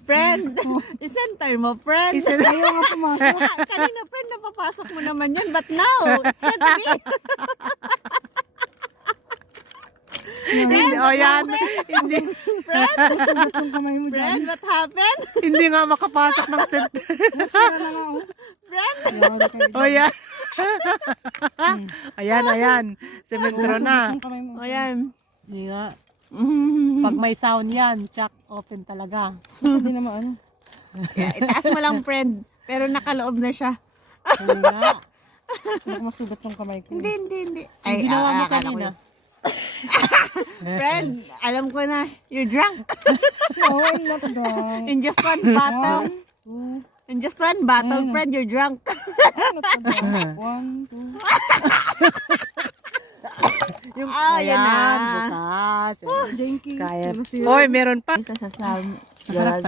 Friend, isenter mo, friend. Ayaw nga pumasok. Kanina, friend, napapasok mo naman yan. But now, send me. Hindi, o yan. Hindi, Friend, Sugat yung kamay mo dyan. friend, what happened? hindi nga makapasok ng center. Nasira na nga, oh. Friend, Yari kayo O dyan. yan. Ayan, ayan. Sementro Sugat na. yung kamay mo. o yan. Hindi nga. Mm. Pag may sound yan, check open talaga. Hindi naman ano. Yeah, itaas mo lang, friend. Pero nakaloob na siya. Hindi nga. Baka masugat yung kamay ko. Hindi. Ang ginawa mo akala ko kanina. yun. Friend, alam ko na, you're drunk. Oh, I'm not drunk. In just one bottle. Two. In just one bottle, Ayun. friend, you're drunk. I'm not drunk. One, two. Yung, Ayan na. bukas. Thank you. Kaya. Masira. Oy, meron pa. Isa sa Masarap